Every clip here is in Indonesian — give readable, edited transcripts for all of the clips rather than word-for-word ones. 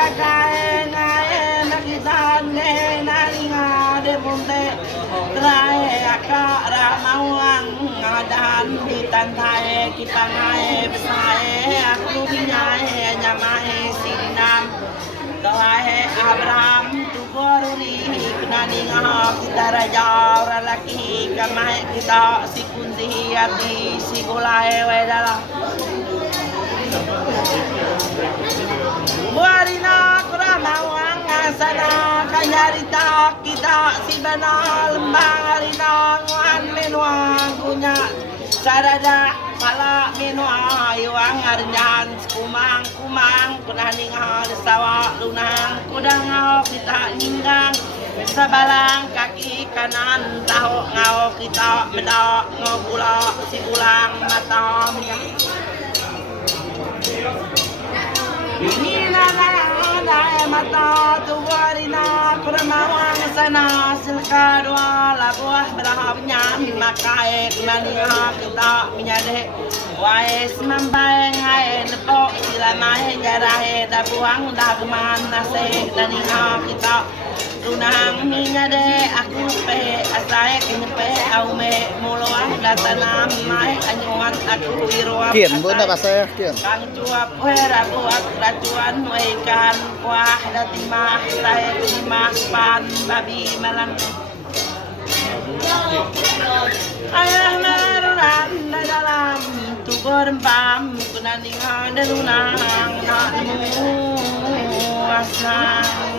kakae ngae nakitan ne nalinga de munte trae akara mauang ngadan ditantae kita ngae besae aku binyae nyamae sinam kawahe Abraham tukoruri naninga kita raja laki kamae kita si kunzi hati si gulae wedala Buarina kuramawang asana kanyarita kita si banal lembang nguan menuang kunya sarada pala menuang iwang arnyan kumang kunaning sawa lunang kudang kita ninggang sabalang kaki kanan tahu ngau kita medok ngobula si ulang mata Nina na mata tuwarina kuramawang sana silkadwa labuah berhabnya makai naniha kita menyade wais mambai ngai nepok silamahe jarahe dabuang dagman nase naniha kita tunang menyade aku pe asae kenepe aume muluang datanam mai anyuan aku irwa kian bunda kasih kian kang cuap hera buat racuan ikan kuah datimah saya timah pan babi malang ayah naruran dalam tubur pam kunaning dalunang nakmu asnang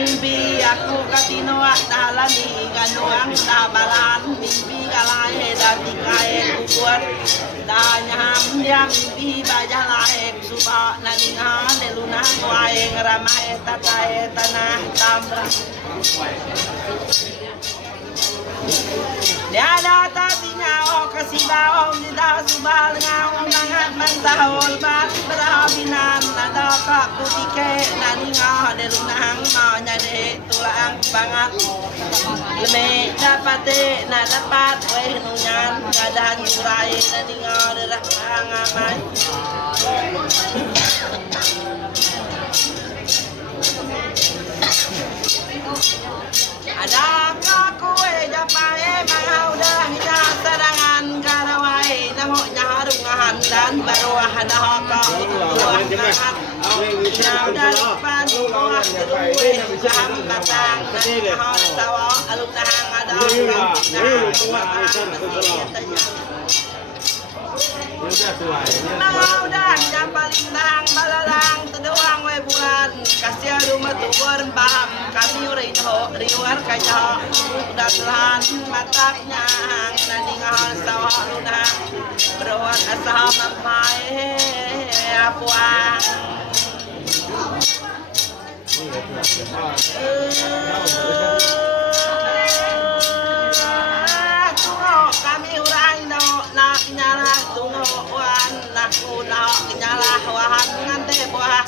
mimpi aku katinoa talani ganuang tabalan mimpi kalahe dati kae kuat danyam dia mimpi bajalae suba naninga deluna wae ngramae tatae tanah tambra Diada tatinya oh kasibao nida subal ngawang nangat mantahol bat berabinan nada kak putike naninga delunang nyade tulang banget leme dapate na dapat weh nunyan ngadahan surai naninga derak pangamai ada kakue japae mau dah nya serangan karawai namo nyarungahan dan baruah ada haka buah mahat now dalapan buah kedue jam batang dan hot sawa alung nahang ada mau dah jam paling nang balalang teduang we bulan kasih rumah tubur paham kami riwar kaya datuhan mataknya naning hal sawah lunang berawat asal mampai apuang kami urang no nak nyala tunggu wan naku nak nyala wahan ngante buah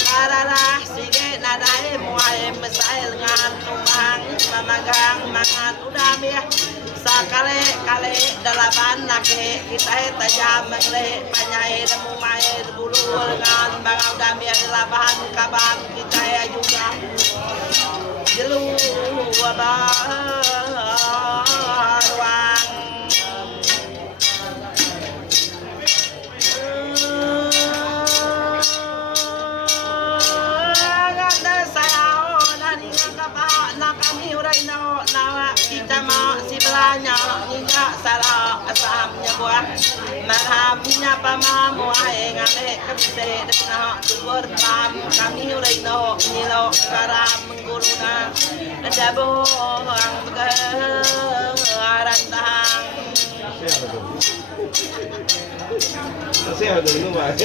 kararah sige nadai muai mesail ngan tumang mamagang mangan udami sakale kale dalapan nake kita tajam mengle panyai demu mai bulu ngan bangau udami dalapan kaban kita juga jelu ruang kita mau si belanya hingga salah asamnya buah marhamnya pamamu ae ngame kebise dena tubur pam kami urai no nilo karam mengguruna ada boang berantang Sehat dulu Pak.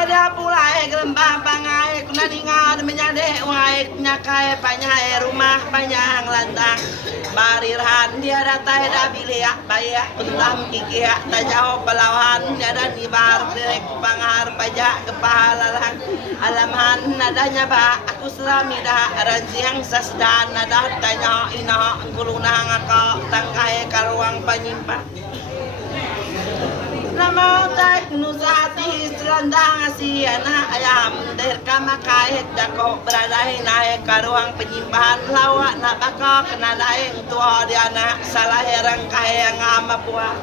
Ada pulai gelembah pangai kunaningan menyade wae baiknya kaya panyai rumah panjang landang Marirhan dia datai da bilia bayak pentam kikia tajau pelawan dia da nibar direk pangar pajak kepalalang alamhan nadanya ba aku selami dah ransiang sasdan nada tanya ina kuluna ngaka tangkai karuang panyimpan Namo tak nusati serandang si anak ayam derkama kait dako beradai naik karuang penyimpanan lawak nak baka kena daeng tua di anak salah herang kaya ngama puah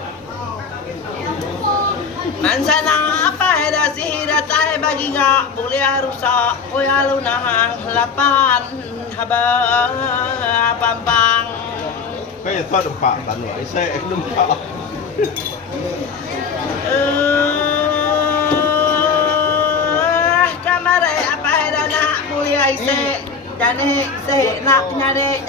Mansana apa ada si datai bagi gak boleh rusak koya lunahang lapan haba pampang Kaya tao ng patan mo. Isa ng pa. Kamare apa ada nak mulia ise jane se nak nyade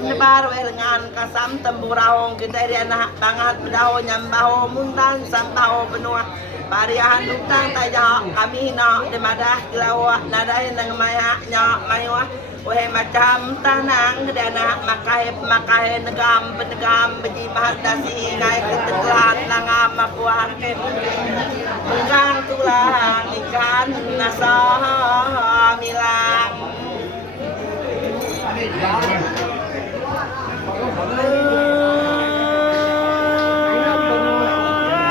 nebar welengan kasam tempuraong kita dia nak bangat bedao nyambao muntan sambao benua bariahan lutang taja kami nak demadah kilawa nadai nang maya nya maywa Wahai macam tanang dana makai negam penegam berjimat dasi ngai keteglat langam mapuan menggang tulang ikan nasah milang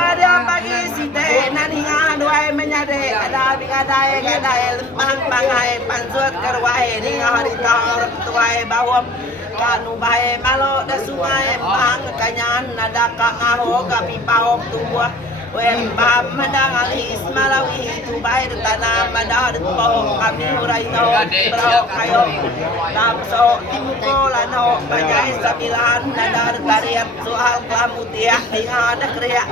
ada pagi site nani ngaduai menyade ada bigadai gadai lempang pangai pansut kerwai ni hari tahun tuai bawam kanu bae malo da sungai pang kanyan nada ka ngaho ka pipao tuwa wen bam madang alis malawi tu bae tanam madar po kami urai no bro kayo dam so timuko lano bajai sabilan nadar tariat soal klamutia ada kriak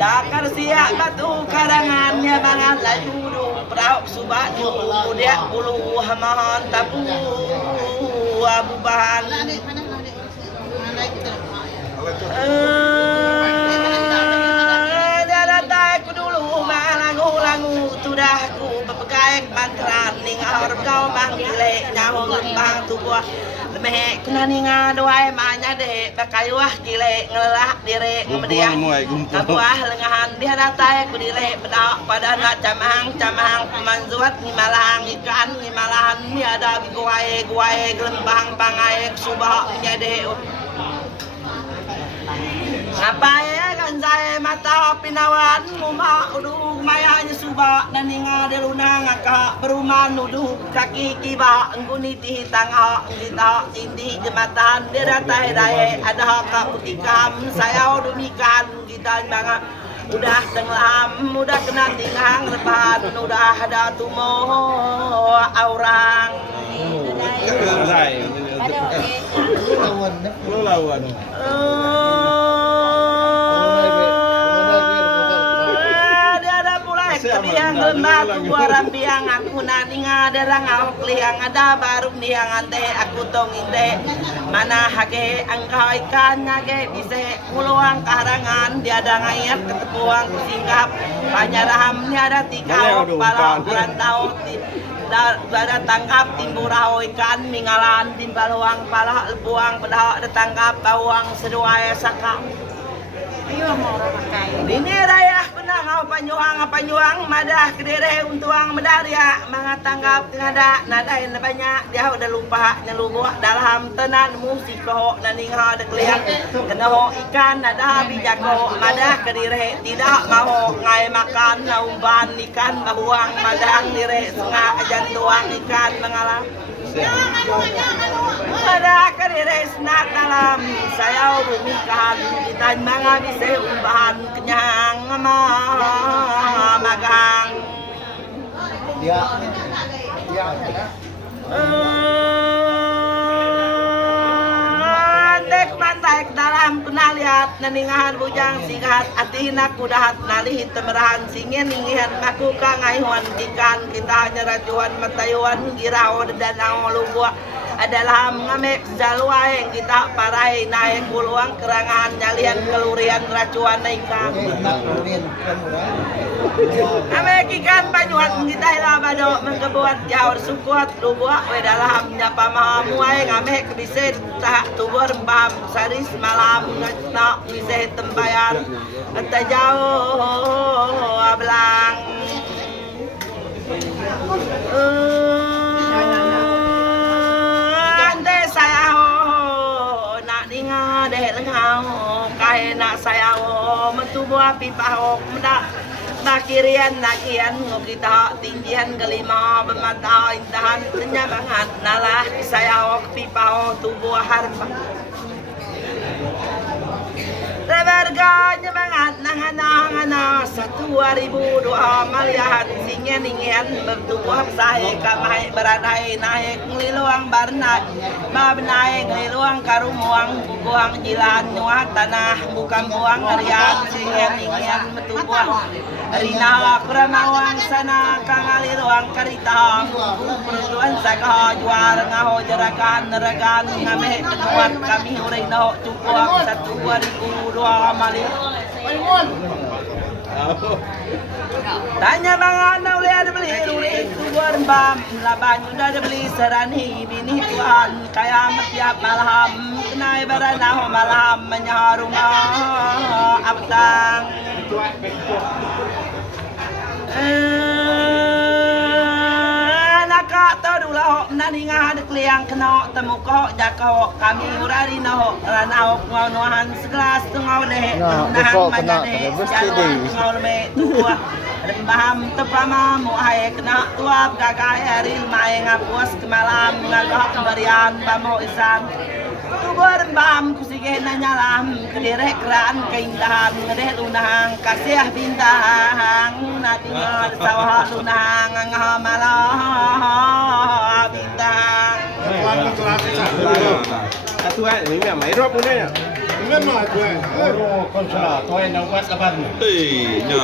dakar siak batu karangannya bangan laju prau subatu dia ulu hamahan tabu abuban Daratay ko dulu malangu-langu tudahku bepegayek mantran ning arep kau manggile nyaho lembang tubuh lemeh kuna ning adoai manya de bakayuah gile ngelelah dire ngomediah kabuah lengahan dia datai ku dire bedak pada nak camang manzuat nimalang ikan nimalahan ni ada guae gelembang pangaek subah nyade Ngapaya kan saya mata pinawan muma udung mayanya suba naninga deluna ngaka beruman udung kaki kiba engguni hitang kita indi jembatan deratai dae ada hak kutikam saya dumikan kita banget udah tenggelam udah kena tingang repan udah ada tumoh orang lawan Kebiang lembah tubuh rambiang aku naninga derang awak liang ada baru niang ante aku tonginde mana hage angkau ikan ngage bisa muluang karangan diada ngayat ketepuang kusingkap panyaraham niada tikau pala rantau ada tangkap timburau ikan mingalan timbaluang pala lebuang pedawak ditangkap bawang seduaya sakap Ini raya pernah ngau panyuang madah kedere untuang medaria mangatanggap ngada nadain banyak dia udah lupa nyelubuh dalam tenan musik kok naning ha ada keliang kena ho ikan nada bijako madah kedere tidak mau ngai makan naumban ikan bahuang madah dire senga jantuang ikan mengalah Pada kediri senak dalam saya bumikan kita mga bisa umbahan kenyang magang Dek mantek dalam pernah lihat naningahan bujang sigat atinak kudahat nalih temerahan singin ningihan maku kangayuan ikan kita nyerajuan matayuan girau dan danau lubua adalah mengamek jaluai kita parai naik puluang kerangan nyalian kelurian racuan naikang amek ikan banyuan kita hilang bado mengkebuat jauh sukuat lubuak wedalam nyapa mahamuai ngamek kebisit tak tubur mbam saris malam nak bisa tembayan enta jauh ablang ante saya nak ninga deh lengau kahe nak saya mentubuh api pahok mendak nakirian nakian ngukita tinggian kelima bermata intahan tenyamangan nalah saya pipao tubuh harpa Reberga nyemangat nangana 1.002 malihat singen ingin bertubuh sahe kamai beradai naik ngeliluang barnat mabnai ngeliluang karumuang buang jilan nuah tanah bukan buang rian singen ingin bertubuh rina kuramawang sana kangaliluang karitang perluan saka jual ngaho jerakan neragan ngameh nuat kami urino cukup 1.002 amali tanya bang ana uli ada beli uli tubuar bam laban udah ada beli serani bini tuan kayamat tiap malam kenai baranaho malam menyaharumah abtang nakak tadulah nani ngah kliang kena temu kok jakau kami urari no ranau ngaunuhan segelas tengau deh nahang majane jalan tengau leme tua rembaham tepama muai kena tuap gagai haril mae ngapuas kemalam ngagak berian bamo isan tubur rembaham kusige nanyalam kedirek keran keindahan ngedeh lunahang kasih bintang natingal sawah lunahang ngamalah bintang Satu ini mai rop ni ya. Con sò tôi nấu quát là bần. Hei, no.